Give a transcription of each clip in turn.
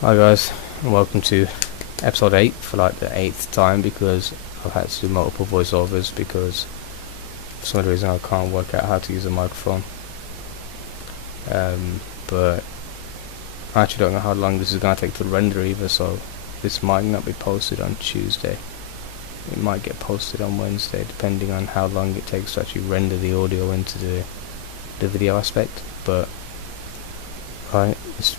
Hi guys, and welcome to episode 8 for like the 8th time, because I've had to do multiple voiceovers because for some reason I can't work out how to use a microphone. But I actually don't know how long this is going to take to render either, so this might not be posted on Tuesday. It might get posted on Wednesday, depending on how long it takes to actually render the audio into the video aspect. But right, it's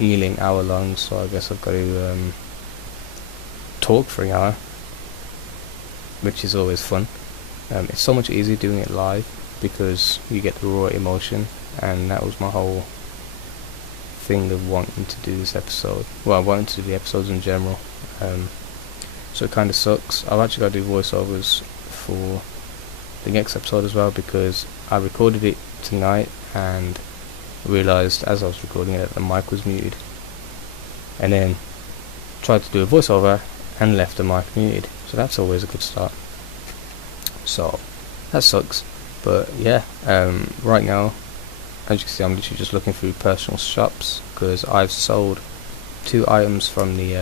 nearly an hour long, so I guess I've got to talk for an hour, which is always fun. It's so much easier doing it live because you get the raw emotion, and that was my whole thing of wanting to do this episode. Well, I wanted to do the episodes in general, so it kind of sucks. I've actually got to do voiceovers for the next episode as well, because I recorded it tonight and realised as I was recording it that the mic was muted, and then tried to do a voiceover and left the mic muted, so that's always a good start. So that sucks, but yeah, right now, as you can see, I'm literally just looking through personal shops because I've sold 2 items from the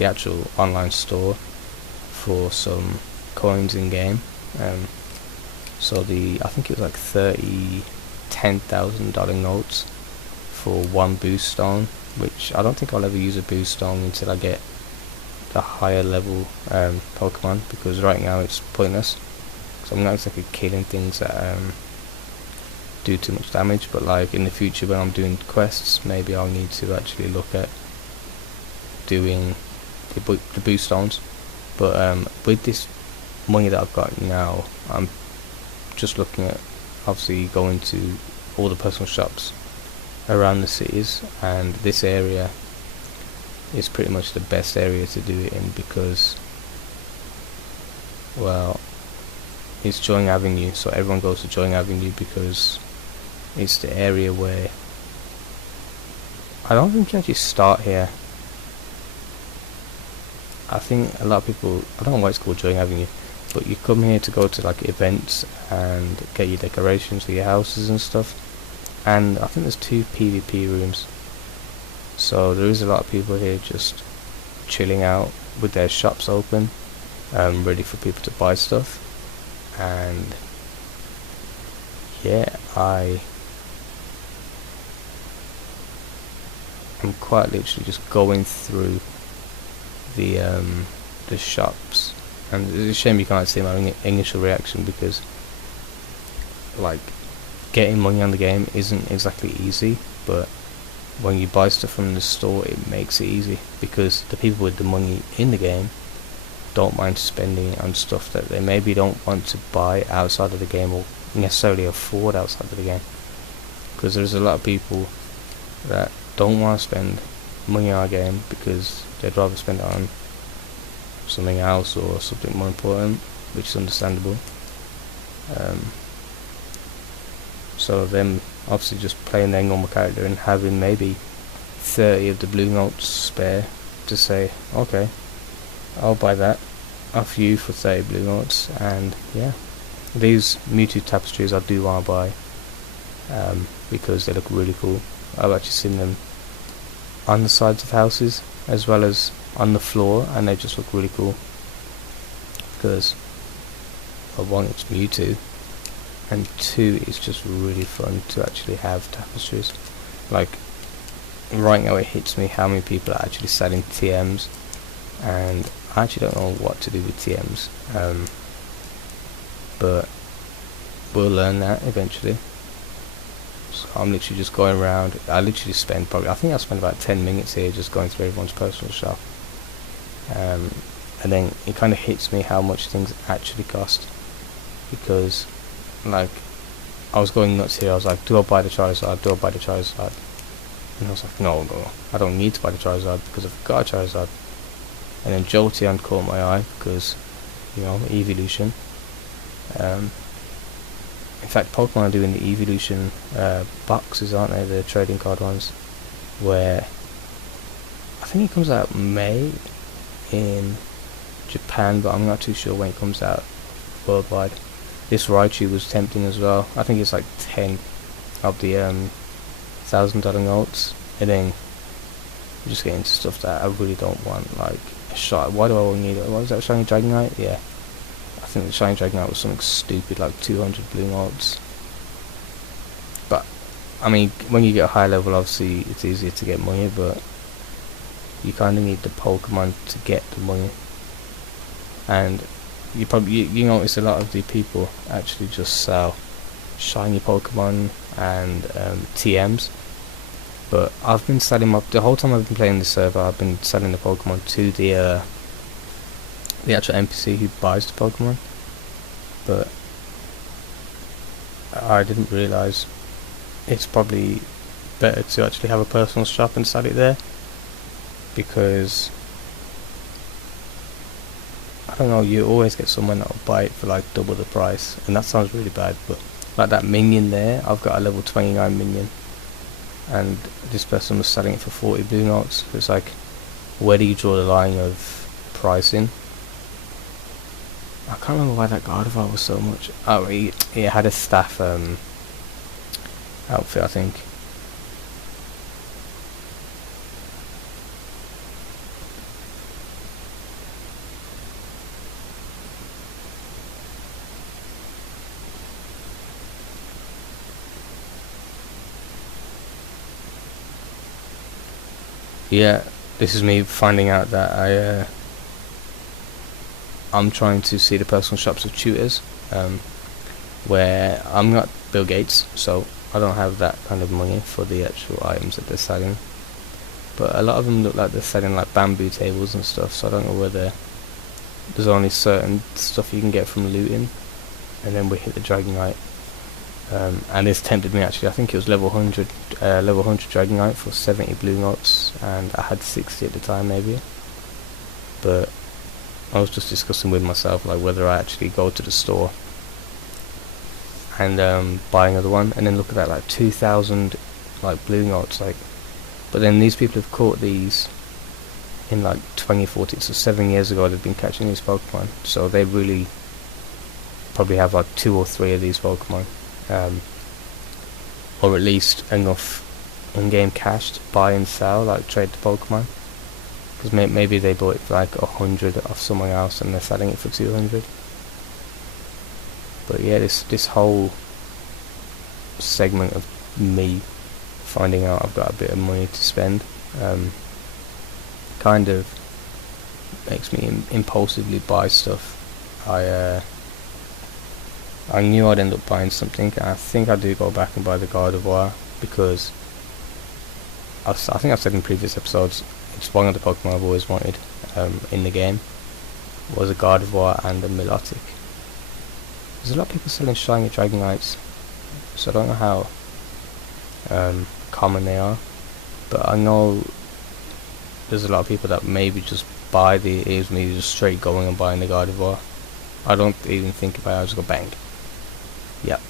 actual online store for some coins in game. So I think it was like $10,000 notes for 1 boost stone, which I don't think I'll ever use a boost stone until I get the higher level Pokemon, because right now it's pointless. So I'm not exactly killing things that do too much damage, but like in the future when I'm doing quests, maybe I'll need to actually look at doing the boost stones. But with this money that I've got now, I'm just looking at obviously going to all the personal shops around the cities, and this area is pretty much the best area to do it in because, well, it's Joy Avenue, so everyone goes to Joy Avenue because it's the area where I don't think you actually start here. I think a lot of people, I don't know why it's called Joy Avenue, but you come here to go to like events and get your decorations for your houses and stuff. And I think there's 2 PvP rooms, so there is a lot of people here just chilling out with their shops open, ready for people to buy stuff. And yeah, I'm quite literally just going through the shops, and it's a shame you can't see my initial reaction, because like getting money on the game isn't exactly easy, but when you buy stuff from the store it makes it easy, because the people with the money in the game don't mind spending it on stuff that they maybe don't want to buy outside of the game or necessarily afford outside of the game, because there's a lot of people that don't want to spend money on a game because they'd rather spend it on something else or something more important, which is understandable. So them obviously just playing their normal character and having maybe 30 of the blue notes spare to say, okay, I'll buy that off you for 30 blue notes. And yeah, these Mewtwo tapestries I do want to buy, because they look really cool. I've actually seen them on the sides of houses as well as on the floor, and they just look really cool because, well, 1, it's Mewtwo, and 2, it's just really fun to actually have tapestries. Like right now it hits me how many people are actually selling TMs, and I actually don't know what to do with TMs, but we'll learn that eventually. So I'm literally just going around. I literally spend I think I spent about 10 minutes here just going through everyone's personal shop, and then it kind of hits me how much things actually cost, because like I was going nuts here. I was like, do I buy the Charizard? Do I buy the Charizard? And I was like, no, I don't need to buy the Charizard because I've got a Charizard. And then Jolteon caught my eye because, you know, evolution. In fact, Pokemon are doing the evolution boxes, aren't they? The trading card ones, where I think it comes out May in Japan, but I'm not too sure when it comes out worldwide. This Raichu was tempting as well. I think it's like 10 of the $1,000 notes, and then just get into stuff that I really don't want, like a shot. Why do I need it? What was that, shiny Dragonite? Yeah, I think the shiny Dragonite was something stupid like 200 blue notes. But I mean, when you get a high level, obviously it's easier to get money, but you kind of need the Pokemon to get the money. And you probably you notice a lot of the people actually just sell shiny Pokemon and TMs. But I've been selling the whole time I've been playing this server. I've been selling the Pokemon to the actual NPC who buys the Pokemon. But I didn't realise it's probably better to actually have a personal shop and sell it there, because I don't know, you always get someone that'll buy it for like double the price, and that sounds really bad, but like that minion there, I've got a level 29 minion, and this person was selling it for 40 blue notes. It's like, where do you draw the line of pricing? I can't remember why that Gardevoir was so much. Oh, he had a staff outfit, I think. Yeah, this is me finding out that I'm trying to see the personal shops of tutors, where I'm not Bill Gates, so I don't have that kind of money for the actual items that they're selling. But a lot of them look like they're selling like bamboo tables and stuff, so I don't know whether there's only certain stuff you can get from looting. And then we hit the Dragonite. And this tempted me actually. I think it was level 100 Dragonite for 70 blue notes, and I had 60 at the time maybe. But I was just discussing with myself like whether I actually go to the store and buy another one, and then look at that, like 2,000 like blue notes, like. But then these people have caught these in like 2014, so 7 years ago they've been catching these Pokemon, so they really probably have like 2 or 3 of these Pokemon. Or at least enough in-game cash to buy and sell, like trade the Pokemon, because maybe they bought it for like 100 off someone else and they're selling it for 200. But yeah, this whole segment of me finding out I've got a bit of money to spend kind of makes me impulsively buy stuff. I knew I'd end up buying something, and I think I do go back and buy the Gardevoir, because I think I've said in previous episodes, it's one of the Pokemon I've always wanted in the game, was a Gardevoir and a Milotic. There's a lot of people selling shiny Dragonites, so I don't know how common they are, but I know there's a lot of people that maybe just buy maybe just straight going and buying the Gardevoir. I don't even think about it, I just go bang. Yep.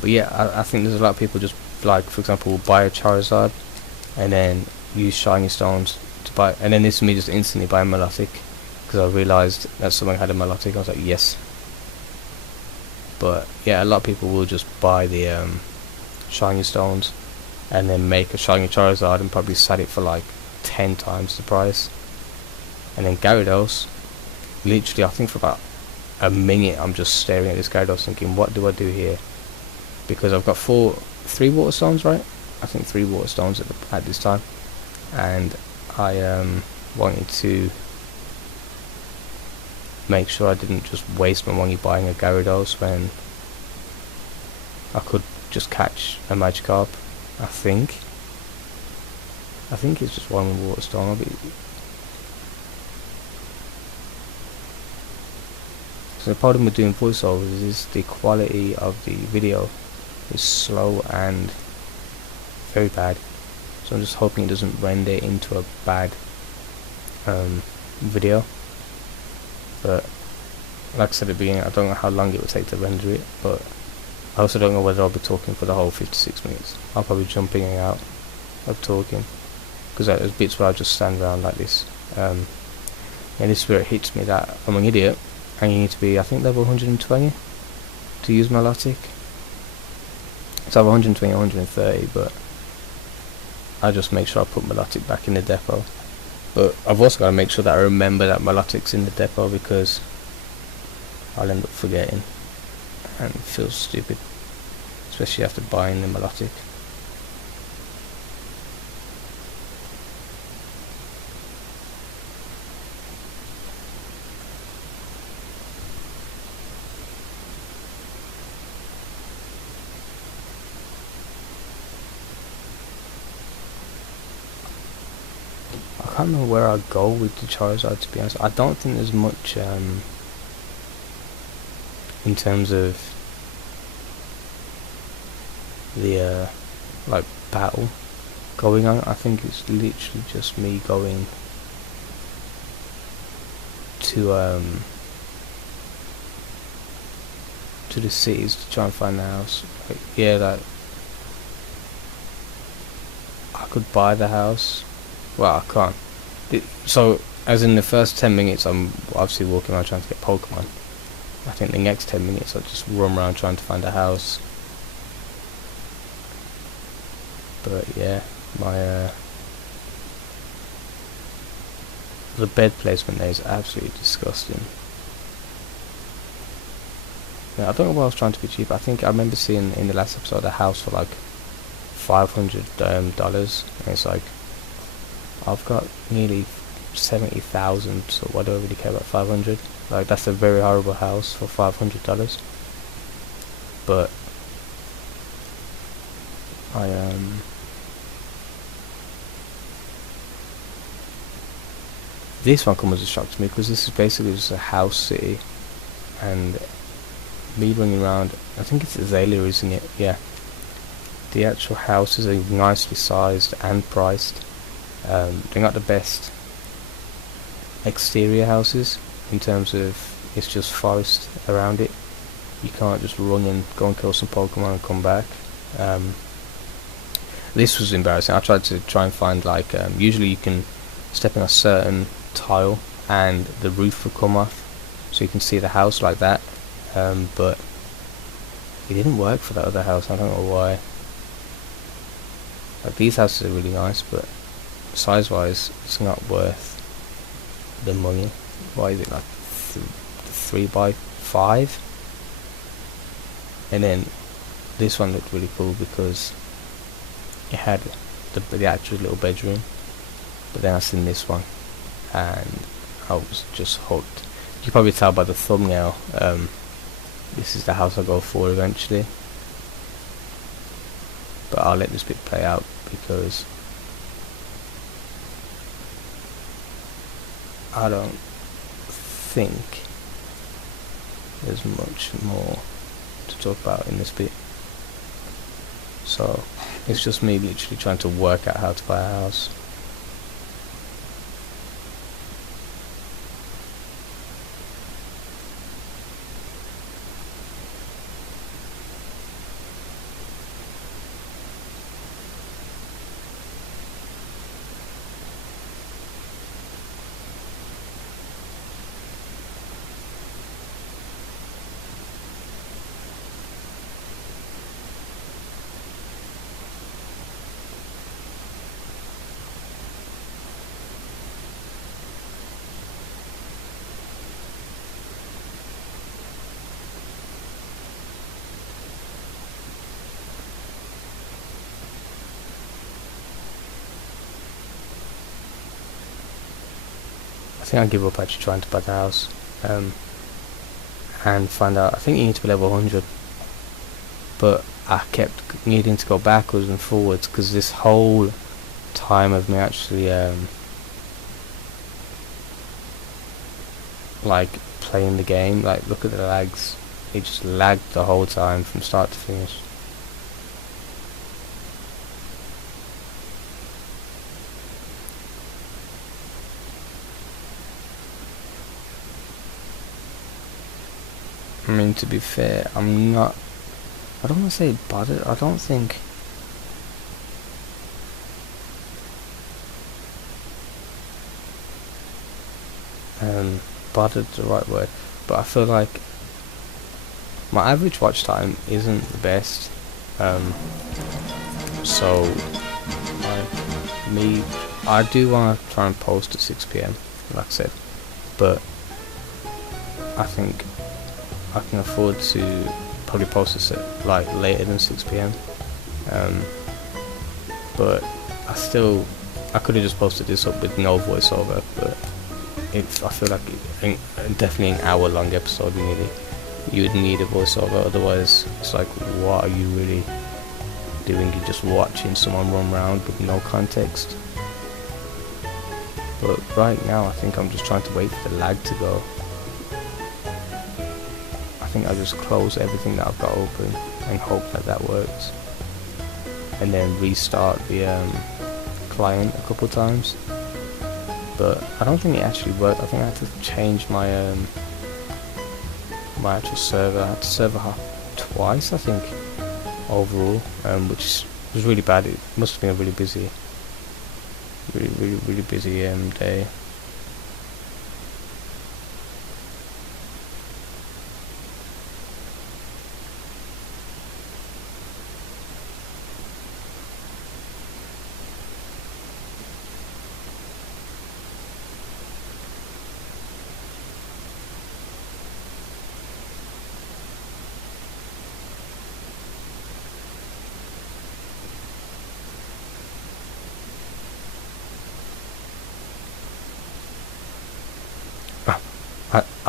But yeah, I think there's a lot of people just, like, for example, will buy a Charizard and then use shiny stones to buy, and then this is me just instantly buying Milotic, because I realised that someone had a Milotic. I was like, yes. But yeah, a lot of people will just buy the shiny stones and then make a shiny Charizard and probably sell it for like 10 times the price. And then Gyarados, literally I think for about a minute I'm just staring at this Gyarados thinking, what do I do here? Because I've got 3 water stones, right? I think 3 water stones at this time, and I wanted to make sure I didn't just waste my money buying a Gyarados when I could just catch a Magikarp. I think it's just 1 water stone. So the problem with doing voiceovers is the quality of the video is slow and very bad. So I'm just hoping it doesn't render into a bad video. But like I said at the beginning, I don't know how long it will take to render it, but I also don't know whether I'll be talking for the whole 56 minutes. I'll probably jump in and out of talking, because there's bits where I just stand around like this. And this is where it hits me that I'm an idiot, and you need to be, I think, level 120 to use Milotic. So I have 120, 130, but I just make sure I put Melodic back in the depot. But I've also got to make sure that I remember that Melodic's in the depot, because I'll end up forgetting and it feels stupid, especially after buying the Melodic. I can't remember where I go with the Charizard, to be honest. I don't think there's much in terms of the like battle going on. I think it's literally just me going to the cities to try and find the house. Like, yeah, that I could buy the house. Well, I can't. So, as in the first 10 minutes, I'm obviously walking around trying to get Pokemon. I think the next 10 minutes, I just run around trying to find a house. But yeah, my the bed placement there is absolutely disgusting. Yeah, I don't know why I was trying to be cheap. I think I remember seeing in the last episode a house for like $500, and it's like, I've got nearly 70,000, so why do I really care about 500? Like, that's a very horrible house for $500. But this one comes as a shock to me, because this is basically just a house city, and me running around. I think it's Azalea, isn't it? Yeah. The actual houses are nicely sized and priced. They're not the best exterior houses in terms of it's just forest around it. You can't just run and go and kill some Pokemon and come back. This was embarrassing. I tried to try and find like usually you can step in a certain tile and the roof will come off, so you can see the house like that. But it didn't work for that other house. I don't know why. Like, these houses are really nice, but size wise it's not worth the money. Why is it like 3x5? And then this one looked really cool because it had the actual little bedroom. But then I seen this one and I was just hooked. You can probably tell by the thumbnail, this is the house I go for eventually. But I'll let this bit play out because I don't think there's much more to talk about in this bit. So it's just me literally trying to work out how to buy a house. I think I give up actually trying to buy the house, and find out I think you need to be level 100, but I kept needing to go backwards and forwards because this whole time of me actually like playing the game, like look at the lags, it just lagged the whole time from start to finish. I mean, to be fair, I don't want to say bothered. I don't think bothered the right word, but I feel like my average watch time isn't the best, So I do want to try and post at 6 p.m. like I said, but I think I can afford to probably post this at like later than 6 p.m. But I could have just posted this up with no voiceover, but I feel like definitely an hour-long episode. You would need a voiceover, otherwise it's like, what are you really doing? You're just watching someone run around with no context. But right now I think I'm just trying to wait for the lag to go. I think I'll just close everything that I've got open and hope that that works, and then restart the client a couple times. But I don't think it actually worked. I think I had to change my my actual server. I had to server hop twice, I think, overall, which was really bad. It must have been a really busy day.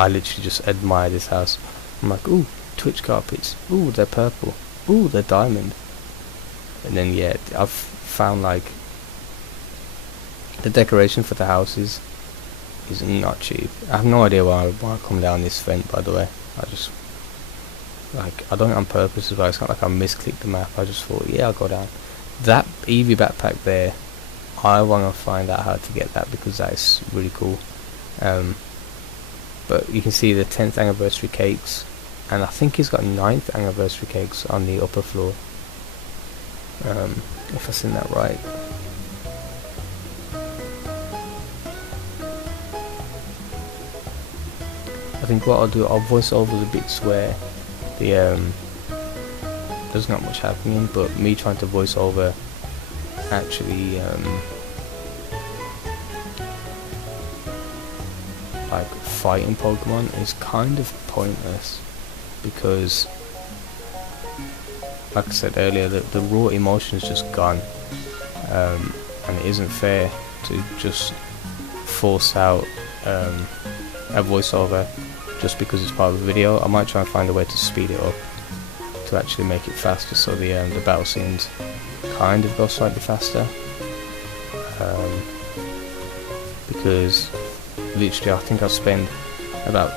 I literally just admire this house. I'm like, ooh, Twitch carpets. Ooh, they're purple. Ooh, they're diamond. And then yeah, I've found like the decoration for the houses is not cheap. I have no idea why I come down this vent, by the way. I just I don't on purpose as well. It's not like I misclicked the map. I just thought, yeah, I'll go down. That Eevee backpack there, I want to find out how to get that, because that is really cool. But you can see the 10th anniversary cakes, and I think he's got 9th anniversary cakes on the upper floor, if I've seen that right. I think what I'll do, I'll voice over the bits where the there's not much happening, but me trying to voice over actually like fighting Pokemon is kind of pointless, because like I said earlier, the raw emotion is just gone, and it isn't fair to just force out a voiceover just because it's part of the video. I might try and find a way to speed it up to actually make it faster, so the battle scenes kind of go slightly faster, because literally I think I'll spend about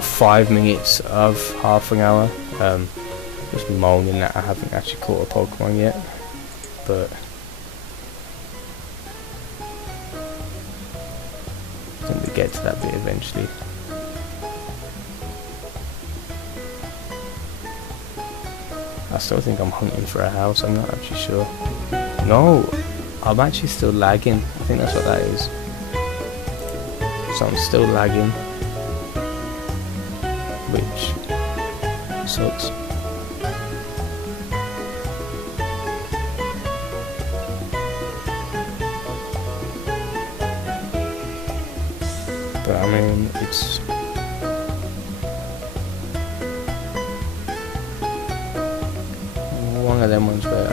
5 minutes of half an hour just moaning that I haven't actually caught a Pokemon yet. But I think we get to that bit eventually. I still think I'm hunting for a house, I'm not actually sure. No, I'm actually still lagging. I think that's what that is. So I'm still lagging, which sucks. But I mean, it's one of them ones where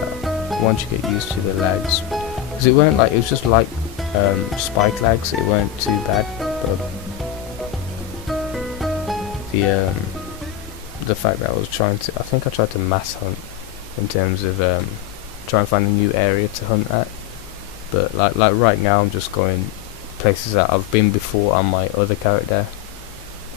once you get used to the lags, because it weren't like, it was just like spike lags, it weren't too bad. But the fact that I think I tried to mass hunt in terms of try and find a new area to hunt at, but like right now I'm just going places that I've been before on my other character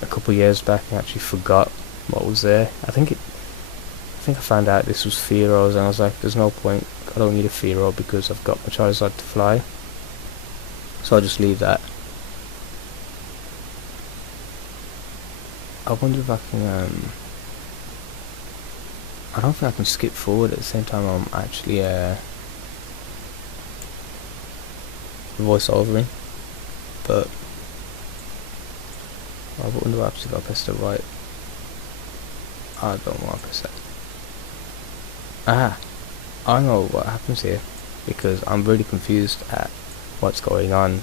a couple of years back and actually forgot what was there. I think I found out this was Fearows, and I was like, there's no point, I don't need a Fearow because I've got my Charizard to fly, so I'll just leave that. I wonder if I can I don't think I can skip forward at the same time I'm actually voice overing, but I wonder if I've actually got to press the right. I don't want to press that. Ah, I know what happens here, because I'm really confused at what's going on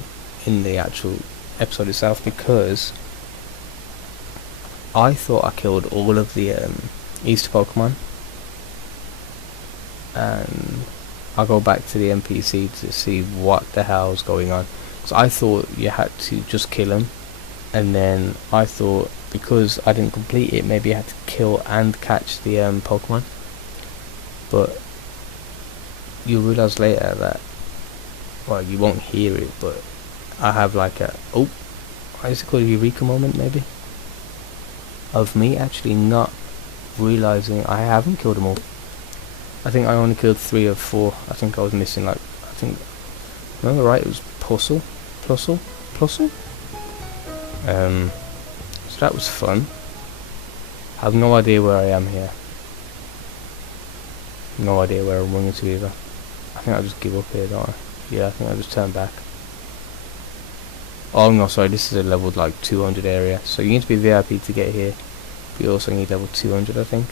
in the actual episode itself, because I thought I killed all of the Easter Pokemon, and I'll go back to the NPC to see what the hell's going on. So I thought you had to just kill him, and then I thought because I didn't complete it, maybe I had to kill and catch the Pokemon. But you'll realise later that, well, you won't hear it, but I have like a, oh, what is it called, a Eureka moment maybe? Of me actually not realising I haven't killed them all. I think I only killed 3 or 4. I think I was missing like, I think, remember right, it was Puzzle? So that was fun. I have no idea where I am here. No idea where I'm running to either. I think I'll just give up here, don't I? Yeah, I think I'll just turn back. Oh no, sorry, this is a level like 200 area. So you need to be VIP to get here. But you also need level 200, I think.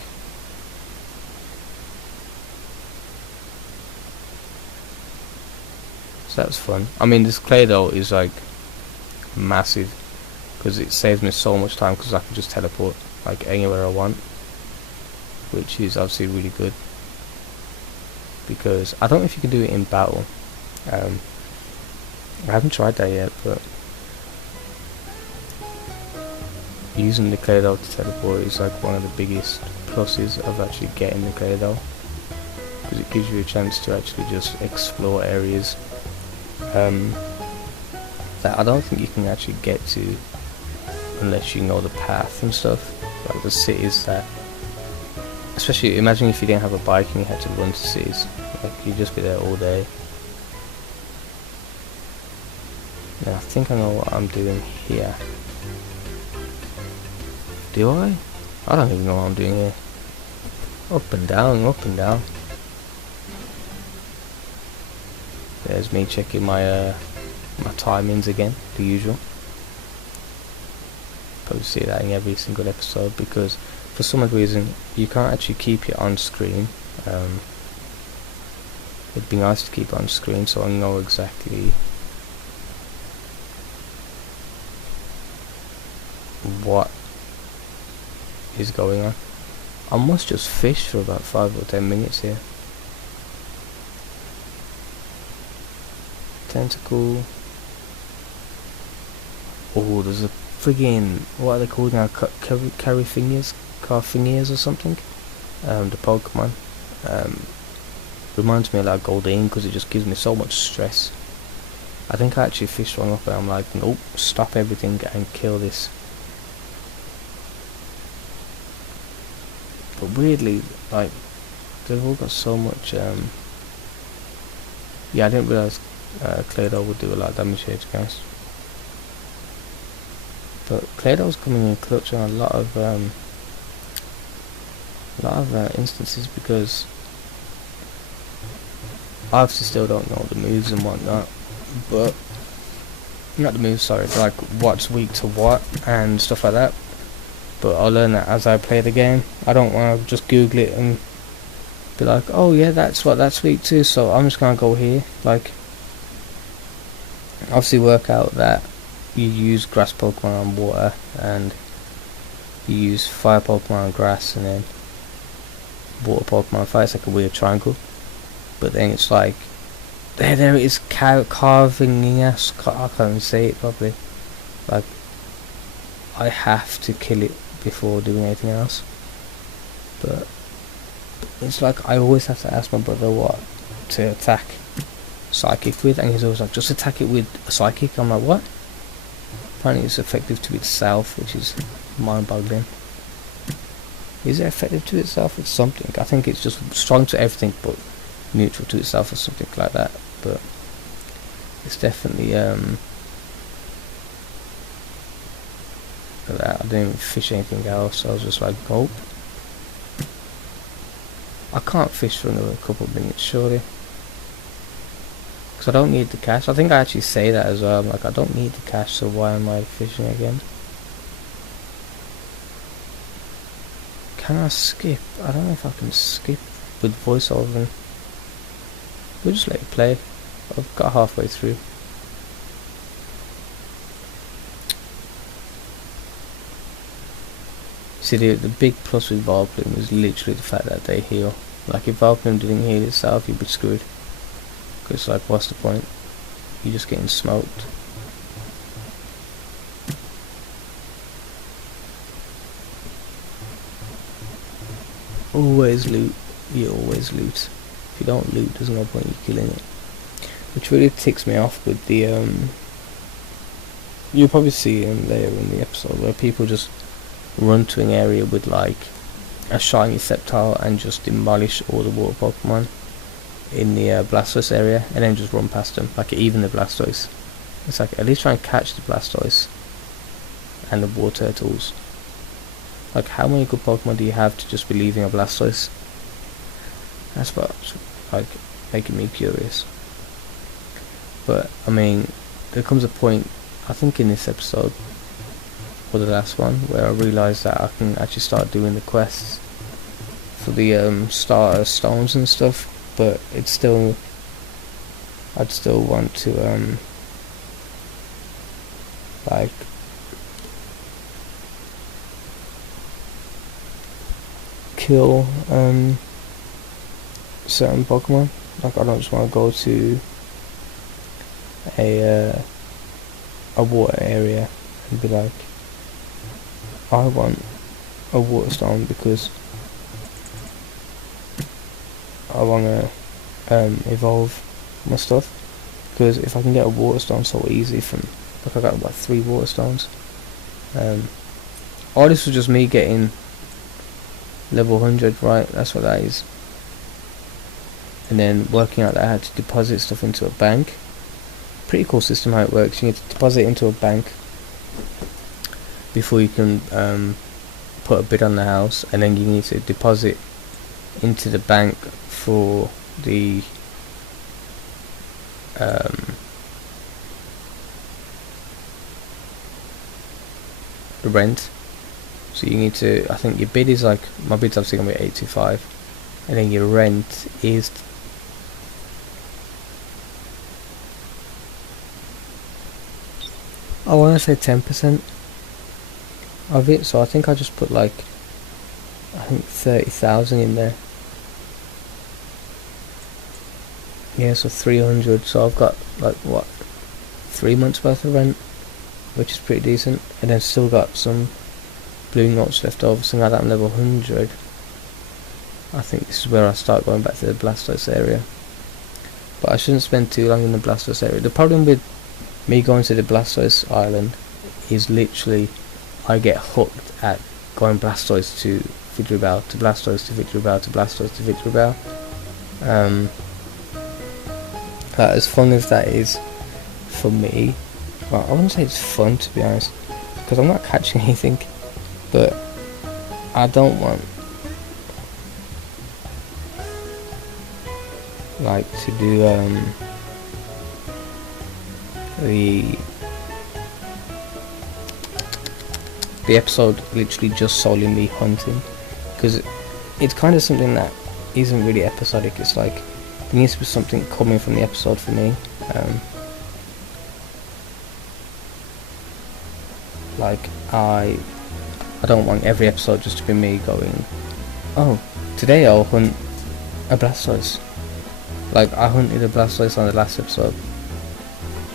So that was fun. I mean, this Claydol is like massive, because it saves me so much time, because I can just teleport like anywhere I want, which is obviously really good, because I don't know if you can do it in battle. I haven't tried that yet, but using the Claydol to teleport is like one of the biggest pluses of actually getting the Claydol, because it gives you a chance to actually just explore areas that I don't think you can actually get to unless you know the path and stuff, like the cities that, especially imagine if you didn't have a bike and you had to run to cities, like you'd just be there all day. Now I think I know what I'm doing here. Do I? I don't even know what I'm doing here. Up and down, up and down. There's me checking my my timings again, the usual. Probably see that in every single episode, because for some odd reason you can't actually keep it on screen. It'd be nice to keep it on screen so I know exactly what is going on. I must just fish for about 5 or 10 minutes here. Tentacle. Oh, there's a friggin', what are they called now? Carifingers or something. The Pokemon. Reminds me of like Goldeen, because it just gives me so much stress. I think I actually fished one up and I'm like, nope, stop everything and kill this. But weirdly, like, they've all got so much, yeah, I didn't realise Claydol would do a lot of damage here, to be honest. But Claydol's coming in clutch on a lot of instances, because I obviously still don't know the moves and whatnot, but not the moves, sorry, but like what's weak to what and stuff like that. But I'll learn that as I play the game. I don't want to just Google it and be like, oh yeah, that's weak to, so I'm just gonna go here. Like, obviously work out that you use grass Pokemon on water, and you use fire Pokemon on grass, and then water Pokemon on fire. It's like a weird triangle. But then it's like, there it is, carving, yes, I can't even say it properly. Like, I have to kill it before doing anything else. But it's like, I always have to ask my brother what to attack Psychic with, and he's always like, just attack it with a Psychic. I'm like, what? Apparently it's effective to itself, which is mind-boggling. Is it effective to itself with something? I think it's just strong to everything but neutral to itself or something like that. But it's definitely that. I didn't even fish anything else. I was just like, nope. I can't fish for another couple of minutes, surely, because I don't need the cash. I think I actually say that as well. I'm like, I don't need the cash, so why am I fishing again? Can I skip? I don't know if I can skip with voiceover, and we'll just let it play. I've got halfway through. See, the big plus with Vileplume is literally the fact that they heal. Like, if Vileplume didn't heal itself, you'd be screwed. Because, like, what's the point? You're just getting smoked. Always loot. You always loot. If you don't loot, there's no point in you killing it. Which really ticks me off with the, you'll probably see him later in the episode, where people just run to an area with, like, a shiny Sceptile and just demolish all the water Pokemon in the Blastoise area, and then just run past them, like even the Blastoise. It's like, at least try and catch the Blastoise and the water turtles. Like, how many good Pokemon do you have to just be leaving a Blastoise? That's what's, like, making me curious. But, I mean, there comes a point, I think in this episode, or the last one, where I realised that I can actually start doing the quests for the starter stones and stuff, but it's still, I'd still want to like kill certain Pokemon. Like, I don't just want to go to a water area and be like, I want a water stone because I want to evolve my stuff. Because if I can get a water stone so easy from, like, I got about 3 water stones. All this was just me getting level 100, right? That's what that is. And then working out that I had to deposit stuff into a bank. Pretty cool system how it works. You need to deposit into a bank before you can put a bid on the house, and then you need to deposit into the bank for the rent. So you need to, I think your bid is like, my bid's obviously going to be 825, and then your rent is I want to say 10% of it, so I think I just put like, I think 30,000 in there. Yeah, so 300, so I've got like, what, 3 months worth of rent, which is pretty decent, and then still got some blue notes left over, so now that I'm level 100, I think this is where I start going back to the Blastoise area. But I shouldn't spend too long in the Blastoise area. The problem with me going to the Blastoise island is literally I get hooked at going Blastoise to Victreebel, to Blastoise to Victreebel, to Blastoise to Victreebel. As fun as that is for me, well, I wouldn't say it's fun, to be honest, because I'm not catching anything, but I don't want like to do the episode literally just solely me hunting, because it's kind of something that isn't really episodic. It's like there needs to be something coming from the episode for me. Like I don't want every episode just to be me going, oh, today I'll hunt a Blastoise. Like I hunted a Blastoise on the last episode,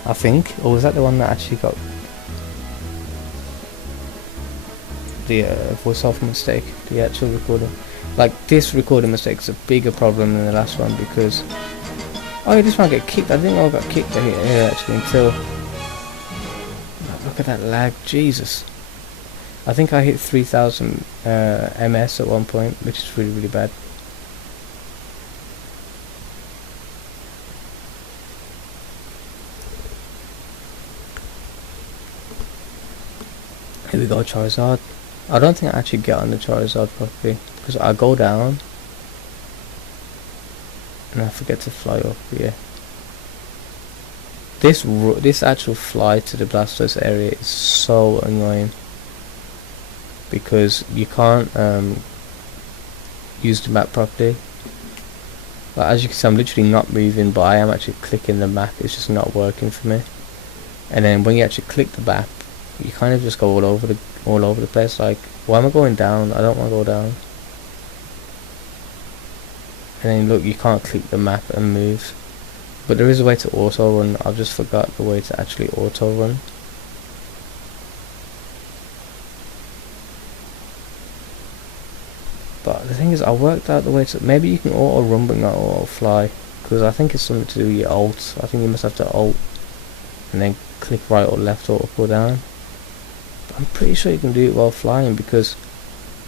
I think, or was that the one that actually got the voiceover mistake, the actual recording? Like, this recording mistake is a bigger problem than the last one, because oh, this one got kicked. I didn't know I got kicked here actually until, look at that lag, Jesus. I think I hit 3000 ms at one point, which is really, really bad. Here we go, Charizard. I don't think I actually get on the Charizard properly, because I go down and I forget to fly up here. This actual fly to the Blastoise area is so annoying, because you can't use the map properly. Like, as you can see, I'm literally not moving, but I am actually clicking the map. It's just not working for me. And then when you actually click the map, you kind of just go all over the place. Like, why am I going down? I don't want to go down. And then look, you can't click the map and move. But there is a way to auto run. I've just forgot the way to actually auto run. But the thing is, I worked out the way to, maybe you can auto run but not auto fly, because I think it's something to do with your alt. I think you must have to alt and then click right or left or up or down. But I'm pretty sure you can do it while flying, because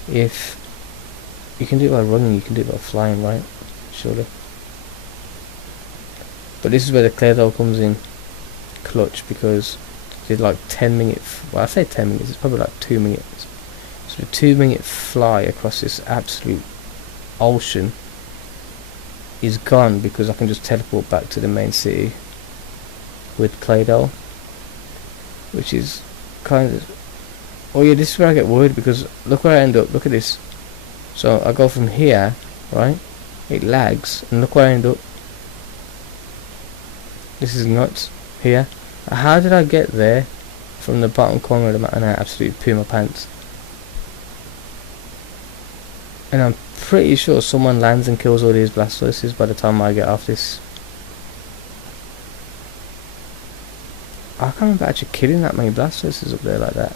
if you can do it by running, you can do it by flying, right? Surely. But this is where the Claydol comes in clutch, because it's like 10 minutes, well, I say 10 minutes, it's probably like 2 minutes. So a 2-minute fly across this absolute ocean is gone, because I can just teleport back to the main city with Claydol, which is kind of, oh yeah, this is where I get worried, because look where I end up. Look at this. So I go from here, right? It lags, and look where I end up. This is nuts. Here, how did I get there from the bottom corner of the map? And I absolutely poo my pants. And I'm pretty sure someone lands and kills all these Blastoses by the time I get off this. I can't remember actually killing that many Blastoses up there like that.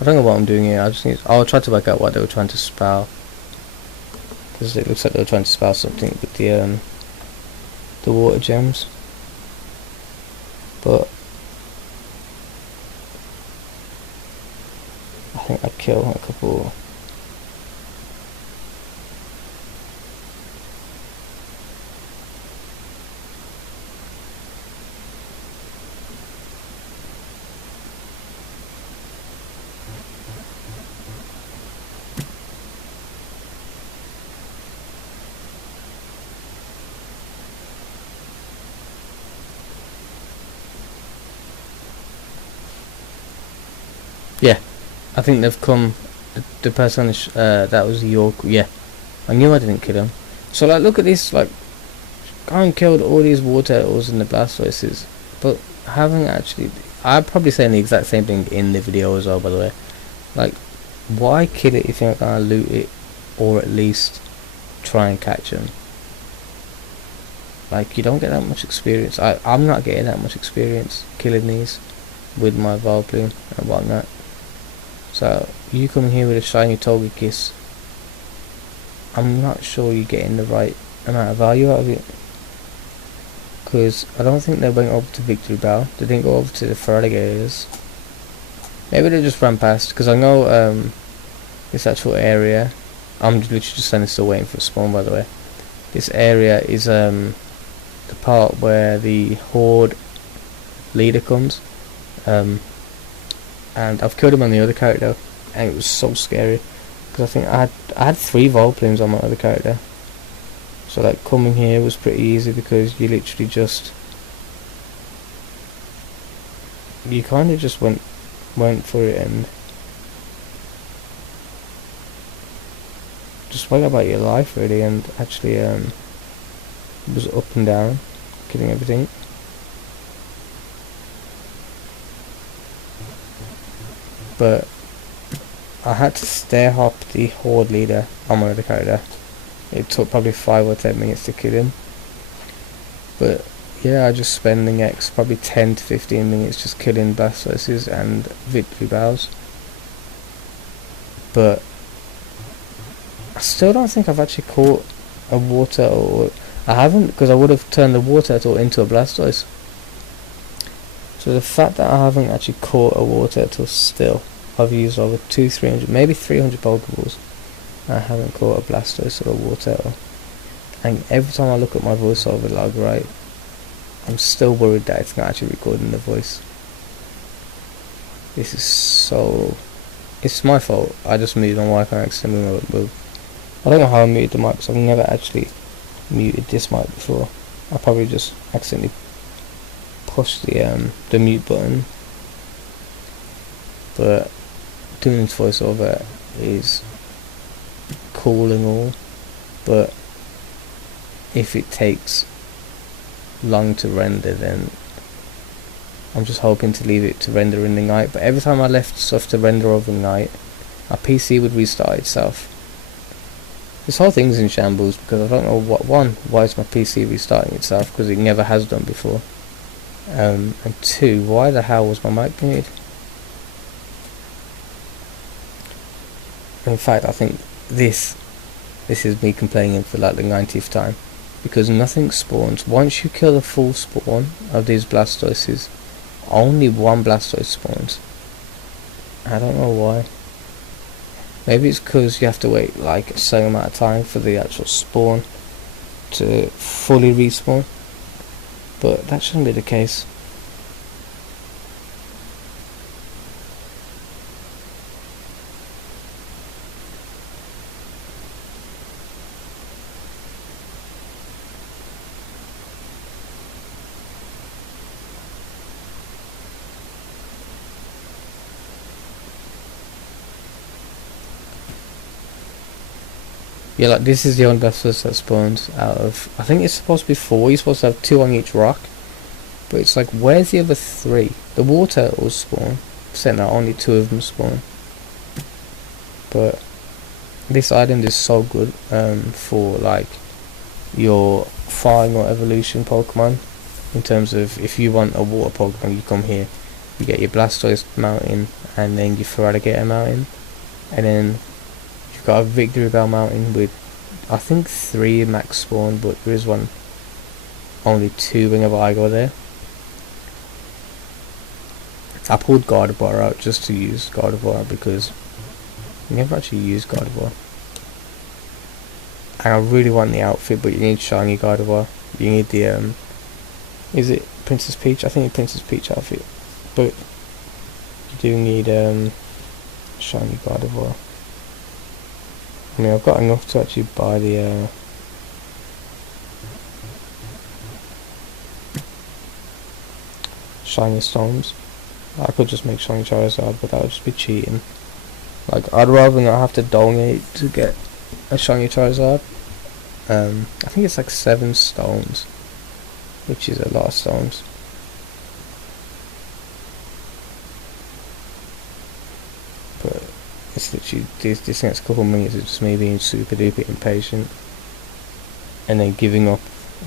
I don't know what I'm doing here. I'll try to work out what they were trying to spell, because it looks like they were trying to spell something with the water gems. But I think I killed a couple. Yeah, I think they've come. The person that was York. Yeah, I knew I didn't kill him. So like, look at this. Like, I killed all these water turtles in the Blastoises, but haven't actually. I'm probably saying the exact same thing in the video as well, by the way. Like, why kill it if you're not gonna loot it, or at least try and catch them? Like, you don't get that much experience. I'm not getting that much experience killing these with my Volplume and whatnot. So you come here with a shiny Togekiss, I'm not sure you're getting the right amount of value out of it, because I don't think they went over to Victory Bell. They didn't go over to the Feraligators. Maybe they just ran past, because I know this actual area, I'm literally just standing still waiting for a spawn, by the way. This area is the part where the Horde leader comes, and I've killed him on the other character, and it was so scary, because I think I had 3 Volplumes on my other character. So like, coming here was pretty easy, because you literally just, you kind of just went for it and just went about your life really, and actually was up and down killing everything. But I had to stair hop the Horde leader on my other character. It took probably 5 or 10 minutes to kill him. But yeah, I just spent the next probably 10 to 15 minutes just killing Blastoses and Victory Bells. But I still don't think I've actually caught a water, or I haven't, because I would have turned the water turtle into a Blastoise. So the fact that I haven't actually caught a water turtle still, I've used over 300, maybe 300 Pokeballs, I haven't caught a Blastoise or a water turtle. And every time I look at my voiceover log, right, I'm still worried that it's not actually recording the voice. This is so, it's my fault. I just muted my mic on accident. I don't know how I muted the mic, because I've never actually muted this mic before. I probably just accidentally pushed the mute button. But doing this voiceover is cool and all, but if it takes long to render, then I'm just hoping to leave it to render in the night. But every time I left stuff to render overnight, my PC would restart itself. This whole thing's in shambles because I don't know why is my PC restarting itself, because it never has done before, and two, why the hell was my mic muted? In fact, I think this is me complaining for like the 90th time, because nothing spawns. Once you kill the full spawn of these Blastoises, only one Blastoise spawns. I don't know why. Maybe it's because you have to wait like a certain amount of time for the actual spawn to fully respawn, but that shouldn't be the case. Yeah, like this is the only Blastoise that spawns out of, I think it's supposed to be 4, you're supposed to have 2 on each rock, but it's like, where's the other 3? The War Turtles spawn, saying that only 2 of them spawn. But this item is so good for like your flying or evolution Pokemon, in terms of if you want a water Pokemon, you come here, you get your Blastoise mountain and then your Feraligatr mountain, and then got a Victory Bell mountain with I think 3 max spawn, but there is one only 2 whenever I go there. I pulled Gardevoir out just to use Gardevoir because I never actually used Gardevoir, and I really want the outfit, but you need shiny Gardevoir. You need the is it Princess Peach? I think it's Princess Peach outfit, but you do need shiny Gardevoir. I mean, I've got enough to actually buy the shiny stones. I could just make shiny Charizard, but that would just be cheating. Like, I'd rather not have to donate to get a shiny Charizard. I think it's like 7 stones, which is a lot of stones. But it's literally, this next couple of minutes is just me being super duper impatient, and then giving up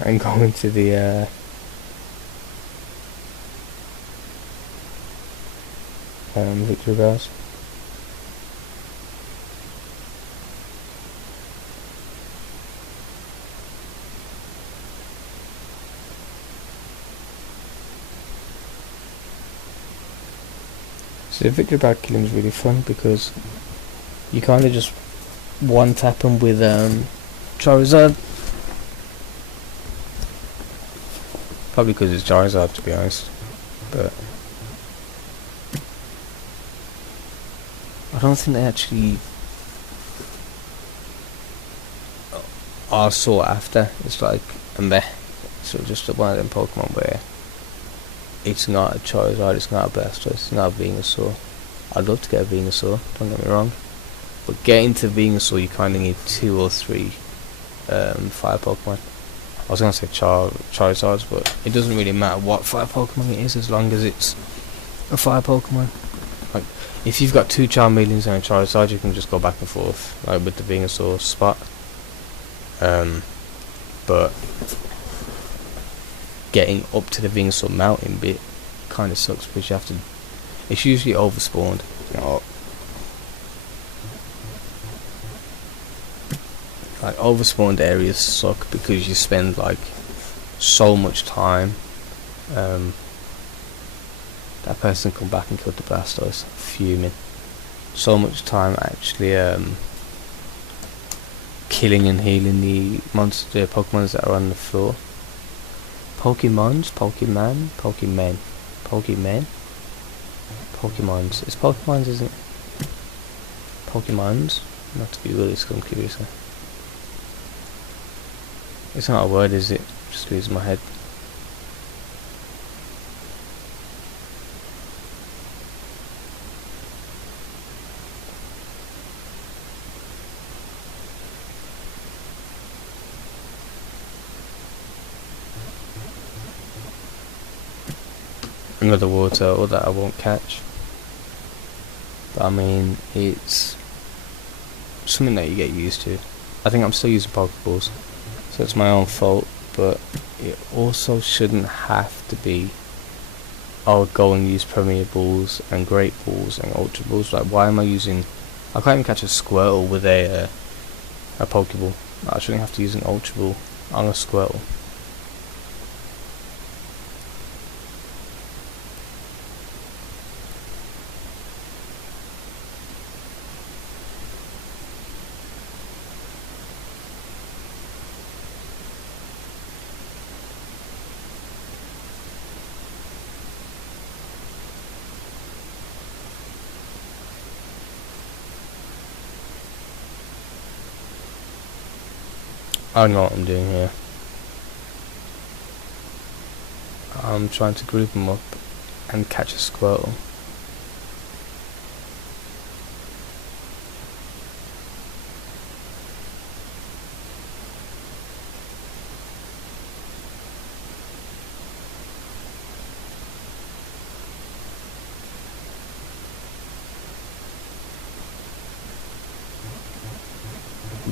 and going to the Victory Bells. So the Victory Bell killing is really fun because you kind of just one tap them with Charizard. Probably because it's Charizard, to be honest, but I don't think they actually are sought after. It's like a meh. So just one of them Pokemon where it's not a Charizard, it's not a Blastoise, it's not a Venusaur. I'd love to get a Venusaur, don't get me wrong, but getting to Venusaur you kind of need 2 or 3 fire Pokemon. I was going to say Charizards, but it doesn't really matter what fire Pokemon it is as long as it's a fire Pokemon. Like, if you've got 2 Charmeleons and a Charizard, you can just go back and forth, like with the Venusaur spot. But getting up to the Venusaur mountain bit kind of sucks because you have to. It's usually overspawned. You know, like overspawned areas suck because you spend like so much time. That person come back and kill the Blastoise, fuming. So much time actually killing and healing the Pokemons that are on the floor. Pokemons? It's Pokemons, isn't it? Pokemons? Not to be really confused. It's not a word, is it? Just losing my head. another water or that I won't catch. But I mean, it's something that you get used to. I think I'm still using Pokeballs, so it's my own fault, but it also shouldn't have to be, oh, go and use Premier Balls and Great Balls and Ultra Balls. Like, why am I using, I can't even catch a Squirtle with a Pokeball. I shouldn't have to use an Ultra Ball on a Squirtle. I know what I'm doing here. I'm trying to group them up and catch a Squirtle.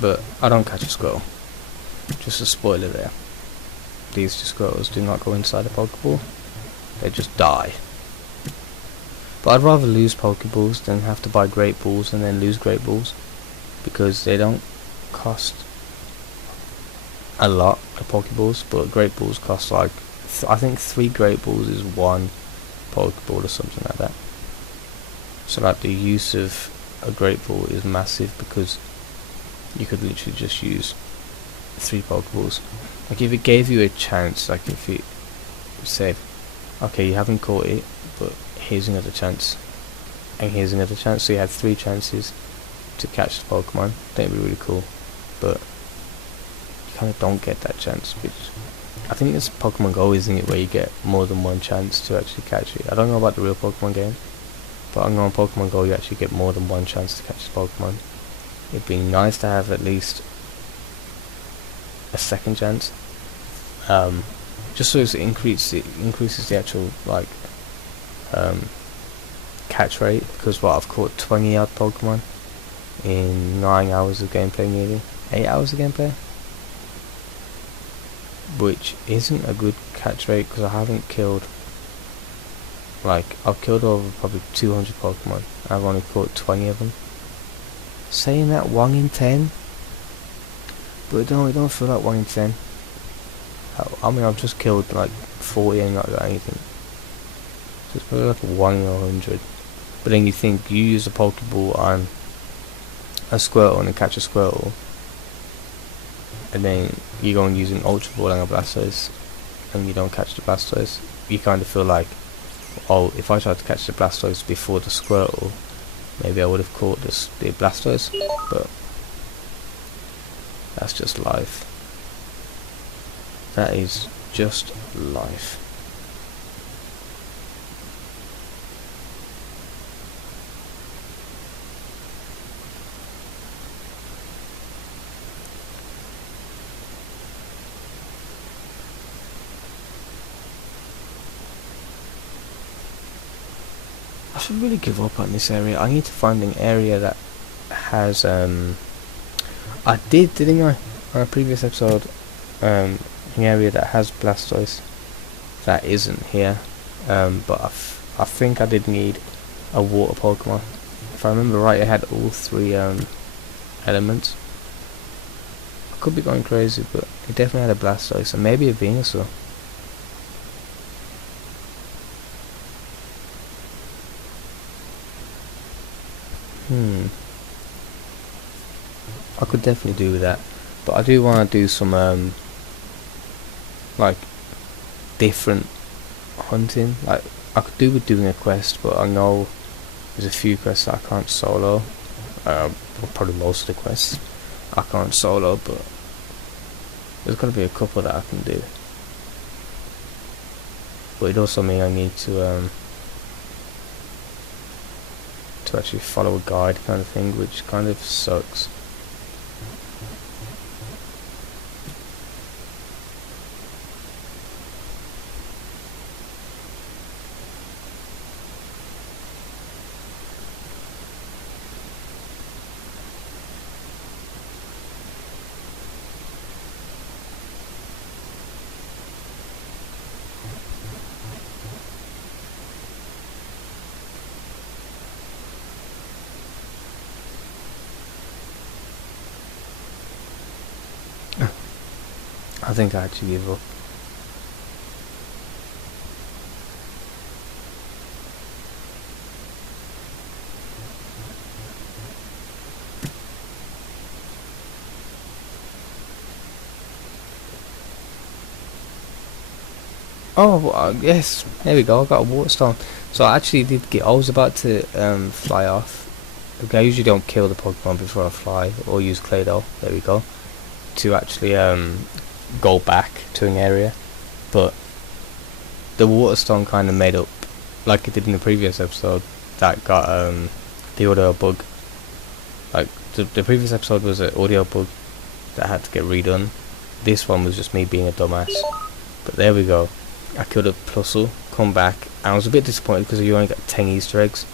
But I don't catch a Squirtle. Just a spoiler there. These two Squirtles do not go inside a Pokeball. They just die. But I'd rather lose Pokeballs than have to buy Great Balls and then lose Great Balls, because they don't cost a lot, the Pokeballs, but Great Balls cost like, I think 3 Great Balls is 1 Pokeball or something like that. So like the use of a Great Ball is massive, because you could literally just use 3 Pokeballs. Like if it gave you a chance, like if it said, okay, you haven't caught it, but here's another chance, and here's another chance, so you had 3 chances to catch the Pokemon, that'd be really cool. But you kind of don't get that chance, which I think it's Pokemon Go, isn't it, where you get more than 1 chance to actually catch it. I don't know about the real Pokemon game, but I know on Pokemon Go you actually get more than 1 chance to catch the Pokemon. It'd be nice to have at least a second chance, just so it increases the actual like catch rate, because what, I've caught 20 odd Pokemon in 9 hours of gameplay, nearly 8 hours of gameplay, which isn't a good catch rate, because I haven't killed, like, I've killed over probably 200 Pokemon, I've only caught 20 of them. Saying that 1 in 10, but it don't feel like 1 in 10. I mean, I've just killed like 40 and not got anything. So it's probably like a 1 in 100. But then you think you use a Pokeball on a Squirtle and catch a Squirtle, and then you go and use an Ultra Ball and a Blastoise, and you don't catch the Blastoise. You kind of feel like, oh, if I tried to catch the Blastoise before the Squirtle, maybe I would have caught the Blastoise. But that's just life. That is just life. I should really give up on this area. I need to find an area that has I didn't I, on a previous episode, an area that has Blastoise that isn't here, but I think I did need a water Pokemon. If I remember right, it had all 3 elements. I could be going crazy, but it definitely had a Blastoise and maybe a Venusaur. I could definitely do with that, but I do want to do some like different hunting. Like I could do with doing a quest, but I know there's a few quests that I can't solo. Well, probably most of the quests I can't solo, but there's got to be a couple that I can do. But it also means I need to actually follow a guide kind of thing, which kind of sucks. think I actually give up. Oh, yes, there we go, I got a water stone. So I actually did I was about to fly off. Okay, I usually don't kill the Pokemon before I fly, or use Claydol, there we go, to actually go back to an area. But the water stone kind of made up, like it did in the previous episode, that got the audio bug. Like, the previous episode was an audio bug that had to get redone. This one was just me being a dumbass. But there we go. I killed a Plusle, come back, and I was a bit disappointed because you only got 10 Easter eggs,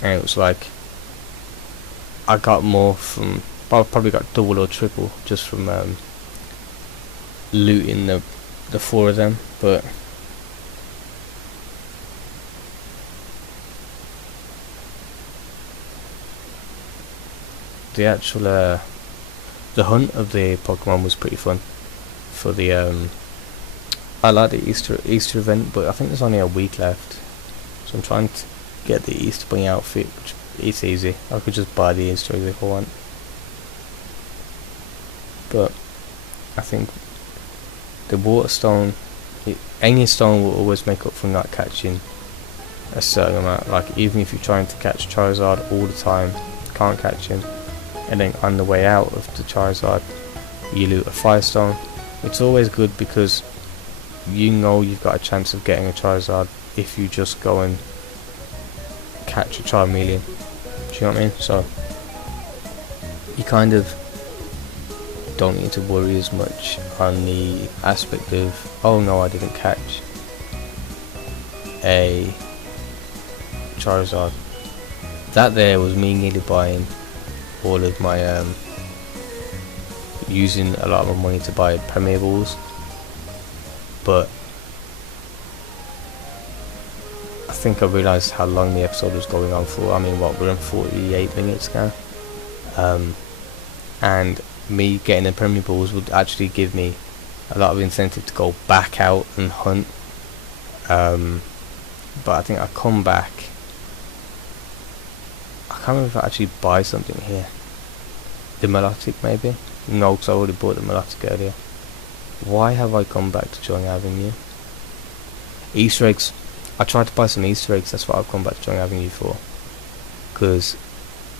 and it was like I got more from, I probably got double or triple just from looting the 4 of them. But the actual the hunt of the Pokemon was pretty fun. For the I like the Easter event, but I think there's only a week left, so I'm trying to get the Easter Bunny outfit, which it's easy. I could just buy the Easter eggs if I want. But I think the water stone, any stone will always make up for not catching a certain amount. Like, even if you're trying to catch Charizard all the time, can't catch him, and then on the way out of the Charizard you loot a Firestone. It's always good because you know you've got a chance of getting a Charizard if you just go and catch a Charmeleon. Do you know what I mean? So you kind of don't need to worry as much on the aspect of, oh no, I didn't catch a Charizard. That there was me nearly buying all of my using a lot of my money to buy Premier Balls, but I think I realised how long the episode was going on for. I mean, what, we're in 48 minutes now, and me getting the Premier Balls would actually give me a lot of incentive to go back out and hunt. But I think I come back, I can't remember if I actually buy something here. The Melodic maybe? No, because I already bought the Melodic earlier. Why have I come back to Jung Avenue? Easter eggs. I tried to buy some Easter eggs, that's what I've come back to Jung Avenue for. Because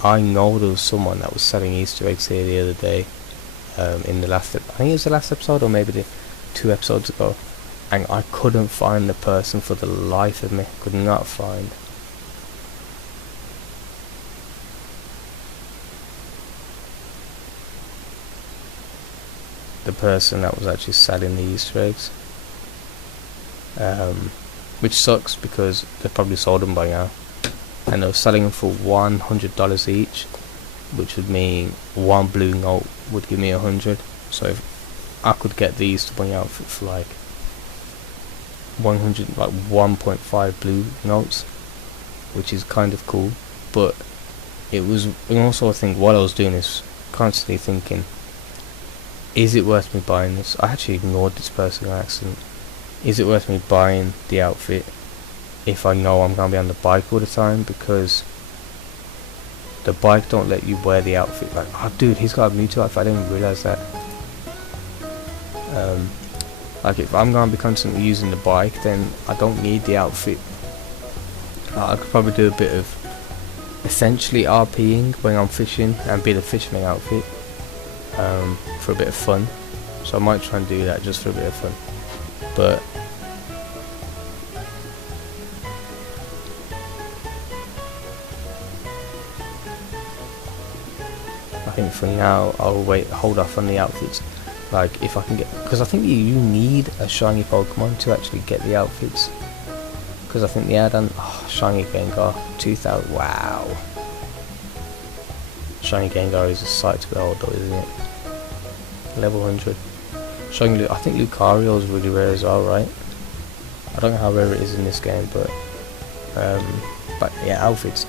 I know there was someone that was selling Easter eggs here the other day. In the last, I think it was the last episode, or maybe the 2 episodes ago. And I couldn't find the person for the life of me. Could not find. The person that was actually selling the Easter eggs, which sucks because they probably sold them by now, and they were selling them for $100 each, which would mean one blue note would give me 100. So if I could get the Easter Bunny outfit for like 100, like 1.5 blue notes, which is kind of cool. But it was, and also I think while I was doing this, constantly thinking, is it worth me buying this? I actually ignored this person by accident. Is it worth me buying the outfit if I know I'm going to be on the bike all the time? Because the bike don't let you wear the outfit. Like, oh dude, he's got a Mewtwo outfit, I didn't even realise that. Like, if I'm going to be constantly using the bike, then I don't need the outfit. I could probably do a bit of essentially RPing when I'm fishing and be the fisherman outfit. For a bit of fun, so I might try and do that just for a bit of fun. But I think for now I'll hold off on the outfits. Like, if I can get, because I think you need a shiny Pokemon to actually get the outfits. Because I think the add-on, shiny Gengar, 2000, wow. Shiny Gengar is a sight to behold though, isn't it? Level 100. Shiny, I think Lucario is really rare as well, right? I don't know how rare it is in this game, but yeah, outfits.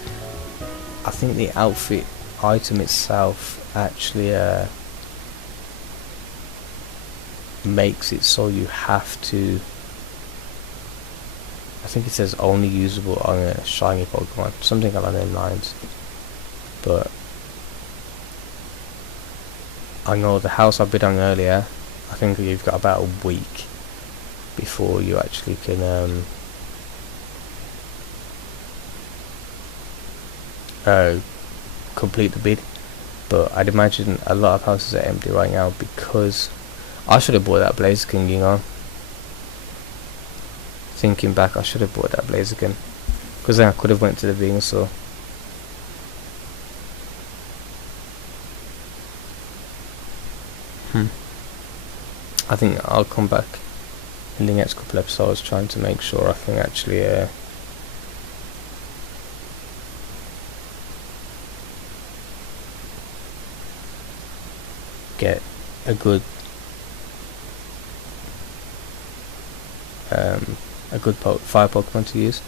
I think the outfit item itself actually makes it so you have to, I think it says only usable on a shiny Pokemon, something along those lines. But I know the house I bid on earlier, I think you've got about a week before you actually can complete the bid. But I'd imagine a lot of houses are empty right now because I should have bought that Blaziken, you know. Thinking back, I should have bought that Blaziken, because then I could have went to the Venusaur. I think I'll come back in the next couple episodes trying to make sure I can actually get a good fire Pokemon to use,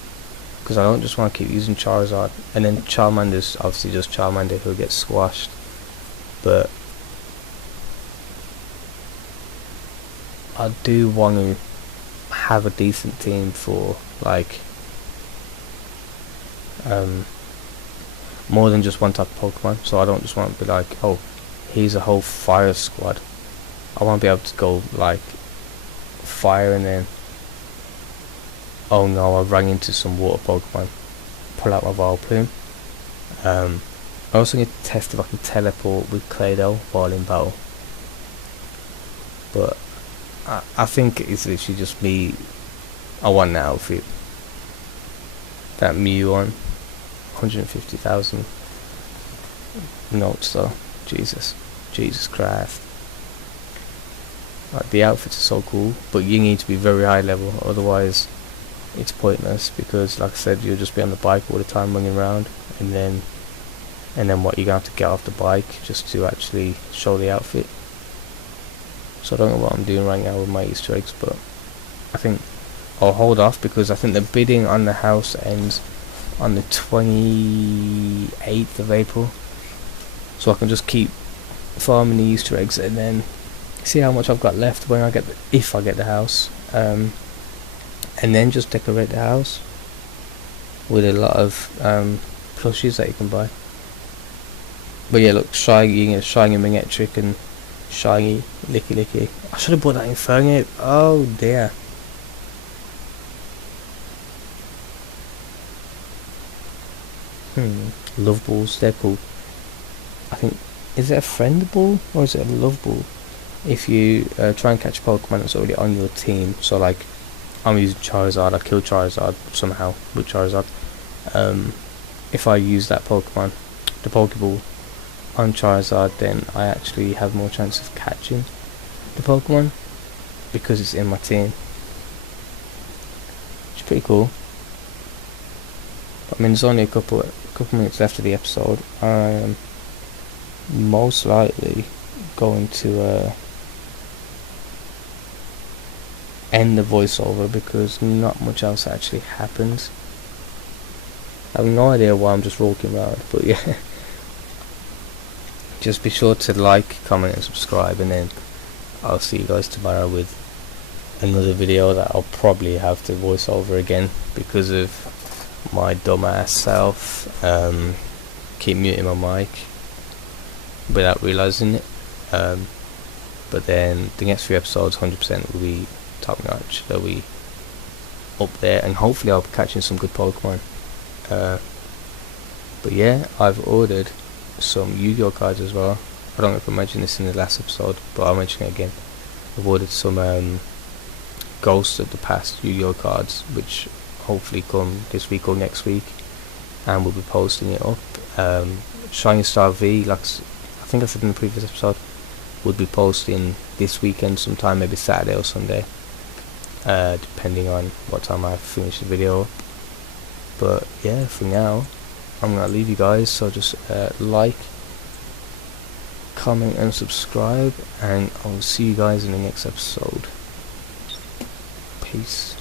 because I don't just want to keep using Charizard, and then Charmander's obviously just Charmander who gets squashed. But I do want to have a decent team for like more than just one type of Pokemon, so I don't just want to be like, oh, here's a whole fire squad. I want to be able to go like fire and then, oh no, I ran into some water Pokemon, pull out my Vileplume. I also need to test if I can teleport with Claydol while in battle. But I think it's literally just me. I want an outfit. That Mew on 150,000 notes though. Jesus Christ. Like, the outfits are so cool, but you need to be very high level, otherwise it's pointless, because like I said, you'll just be on the bike all the time running around, and then what, you're gonna have to get off the bike just to actually show the outfit. So I don't know what I'm doing right now with my Easter eggs, but I think I'll hold off, because I think the bidding on the house ends on the 28th of April, so I can just keep farming the Easter eggs and then see how much I've got left when I get if I get the house, and then just decorate the house with a lot of plushies that you can buy. But yeah, look, shiny Manectric and shiny Licky. I should have bought that Inferno. Oh dear. Love balls, they're cool. I think, is it a friend ball or is it a love ball? If you try and catch a Pokemon that's already on your team, so like I'm using Charizard, I kill Charizard somehow with Charizard. If I use that Pokemon, the Pokeball, on Charizard, then I actually have more chance of catching the Pokemon because it's in my team, which is pretty cool. I mean, there's only a couple minutes left of the episode. I am most likely going to end the voiceover because not much else actually happens. I have no idea why I'm just walking around, but yeah. Just be sure to like, comment and subscribe, and then I'll see you guys tomorrow with another video that I'll probably have to voice over again because of my dumbass self. Keep muting my mic without realising it. But then the next few episodes 100% will be top notch. They'll be up there, and hopefully I'll be catching some good Pokemon. But yeah, I've ordered some Yu-Gi-Oh cards as well. I don't know if I mentioned this in the last episode, but I'll mention it again. I've ordered some Ghosts of the Past Yu-Gi-Oh cards, which hopefully come this week or next week, and we'll be posting it up. Shiny Star V, like I think I said in the previous episode, would be posting this weekend sometime, maybe Saturday or Sunday, depending on what time I finish the video. But yeah, for now I'm gonna leave you guys, so just like, comment and subscribe, and I'll see you guys in the next episode. Peace.